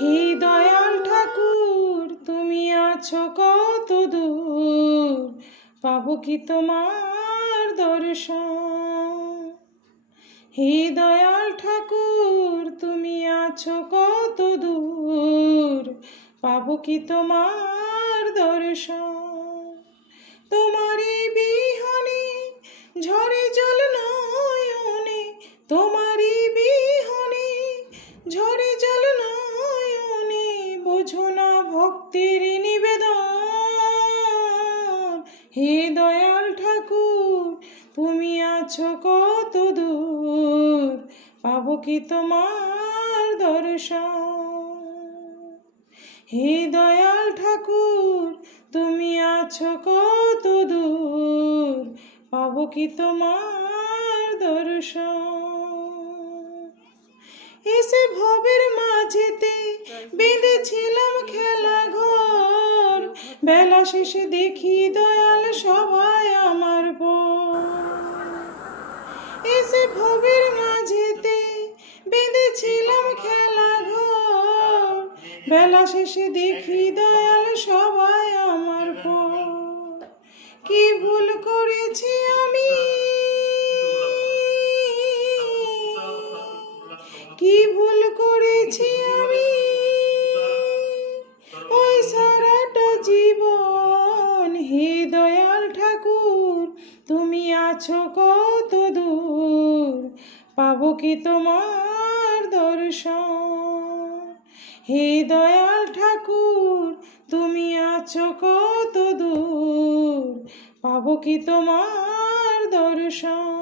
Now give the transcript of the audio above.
হে দয়াল ঠাকুর তুমি আছো কত দূর, পাবো কি তোমার দর্শন। হে দয়াল ঠাকুর তুমি আছো কত দূর, পাবো কি তোমার দর্শন। তোমারই বিহনে ঝরে জল নয়নে, তোমারই বিহনে ঝরে জল নয়নে, বোঝো না ভক্তির নিবেদন। হে দয়াল ঠাকুর তুমি আছো কত দূর, পাবো কি তোমার দর্শন। হে দয়াল ঠাকুর তুমি আছো কত দূর, পাবো কি তোমার দর্শন। এসে ভবের মাঝেতে বেঁধেছিলাম খেলা ঘর, বেলা শেষে দেখি দয়াল সবাই আমার পর। এসে ভবের মাঝেতে বেঁধেছিলাম খেলা ঘর, বেলা শেষে দেখি দয়াল সবাই আমার পর। কি ভুল করেছি আমি, কি ভুল করেছি আমি, ওই সারাটা জীবন। হে দয়াল ঠাকুর তুমি আছো কত দূর, পাবো কি তোমার দর্শন। হে দয়াল ঠাকুর তুমি আছো কত দূর, পাবো কি তোমার দর্শন।